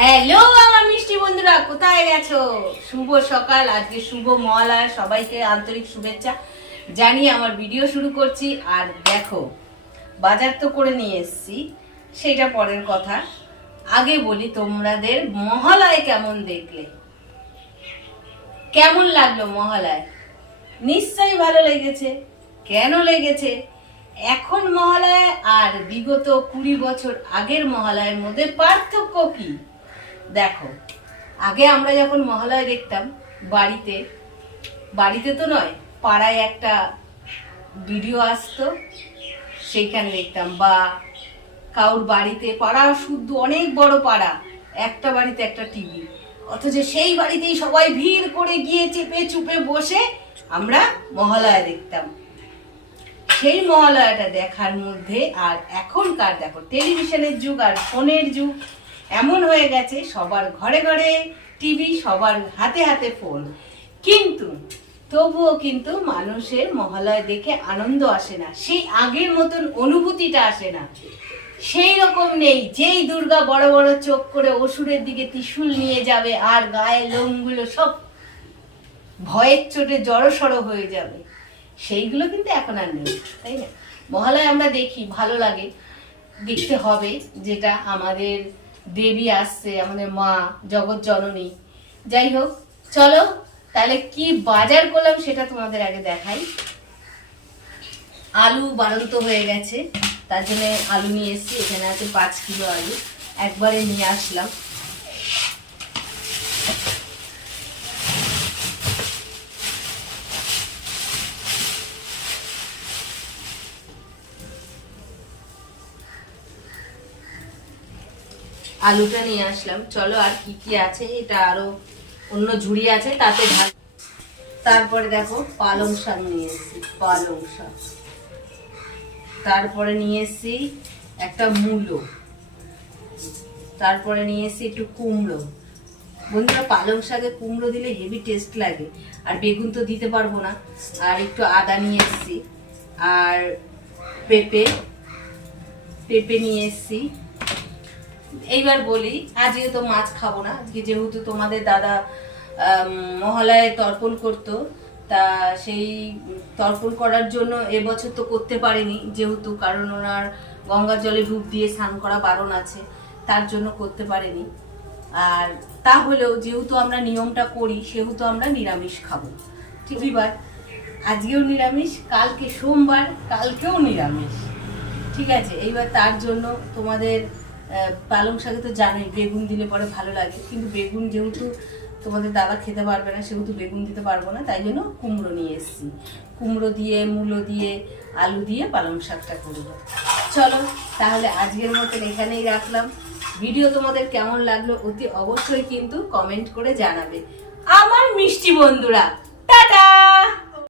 Hello আমার মিষ্টি বন্ধুরা, কোথায় গেছো? শুভ সকাল, আজকে শুভ মহালয়া, সবাইকে আন্তরিক শুভেচ্ছা জানিয়ে আমার ভিডিও শুরু করছি। আর দেখো, বাজার তো করে নিয়ে এসেছি, সেটা পরের কথা। আগে বলি, তোমাদের মহালয় কেমন দেখলে? কেমন লাগল মহালয়? নিশ্চয়ই ভালো লেগেছে। কেন লেগেছে? এখন মহালয় আর বিগত কুড়ি বছর আগের মহালয়ের মধ্যে পার্থক্য কি? দেখো, আগে আমরা যখন মহালয় দেখতাম, বাড়িতে বাড়িতে তো নয়, পাড়ায় একটা ভিডিও আসতো, সেইখানে দেখতাম, বা কাউর বাড়িতে, পাড়া শুদ্ধ অনেক বড় পাড়া, একটা বাড়িতে একটা টিভি, অথচ সেই বাড়িতেই সবাই ভিড় করে গিয়ে চেপে চুপে বসে আমরা মহালয়া দেখতাম। সেই মহালয়াটা দেখার মধ্যে আর এখনকার দেখো, টেলিভিশনের যুগ আর ফোনের যুগ এমন হয়ে গেছে, সবার ঘরে ঘরে টিভি সবার হাতে হাতে ফোন কিন্তু তবুও কিন্তু মানুষের মহালয় দেখে আনন্দ আসে না, সেই আগের মতন অনুভূতিটা আসে না। সেই রকম নেই, যেই দুর্গা বড় বড় চোখ করে অসুরের দিকে ত্রিশূল নিয়ে যাবে, আর গায়ের লোমগুলো সব ভয়ের চোটে জড়সড় হয়ে যাবে। সেইগুলো কিন্তু এখন আর নেই, তাই না? মহালয় আমরা দেখি, ভালো লাগে, দেখতে হবে যেটা আমাদের দেবী আসছে, আমাদের মা, জগৎ জননী। যাই হোক, চলো, তাহলে কি বাজার করলাম সেটা তোমাদের আগে দেখাই। আলু বাড়ন্ত হয়ে গেছে, তার জন্য আলু নিয়ে এসেছি, এখানে আছে পাঁচ কিলো আলু, একবারে নিয়ে আসলাম। আলুটা নিয়ে আসলাম। চলো আর কি কি আছে, এটা আরও অন্য ঝুড়ি আছে, তাতে ঢাল তারপরে দেখো পালং শাক নিয়ে এসেছি, পালং শাক। তারপরে নিয়ে এসেছি একটা মূলো। তারপরে নিয়ে এসেছি একটু কুমড়ো। বন্ধুরা, পালং শাকে কুমড়ো দিলে হেভি টেস্ট লাগে, আর বেগুন তো দিতে পারব না। আর একটু আদা নিয়ে এসেছি, আর পেঁপে পেঁপে নিয়ে এসেছি। এইবার বলি, আজকে তো মাছ খাব না। আজকে যেহেতু তোমাদের দাদা মহালয়ে তর্পণ করতো, তা সেই তর্পণ করার জন্য এবছর তো করতে পারেনি, যেহেতু কারণ ওনার গঙ্গার জলে ডুব দিয়ে স্নান করা বারণ আছে, তার জন্য করতে পারেনি। আর তাহলেও যেহেতু আমরা নিয়মটা করি, সেহেতু আমরা নিরামিষ খাব। ঠিক এবার আজকেও নিরামিষ, কালকে সোমবার, কালকেও নিরামিষ। ঠিক আছে, এইবার তার জন্য তোমাদের পালং শাকে তো জানোই, বেগুন দিলে পরে ভালো লাগে। কিন্তু বেগুন যেহেতু তোমাদের দাদা খেতে পারবে না, সেহেতু বেগুন দিতে পারব না, তাই জন্য কুমড়ো নিয়ে এসেছি। কুমড়ো দিয়ে, মূলো দিয়ে, আলু দিয়ে পালং শাকটা করব। চলো, তাহলে আজকের মতন এখানেই রাখলাম। ভিডিও তোমাদের কেমন লাগল অতি অবশ্যই কিন্তু কমেন্ট করে জানাবে। আমার মিষ্টি বন্ধুরা, টাটা!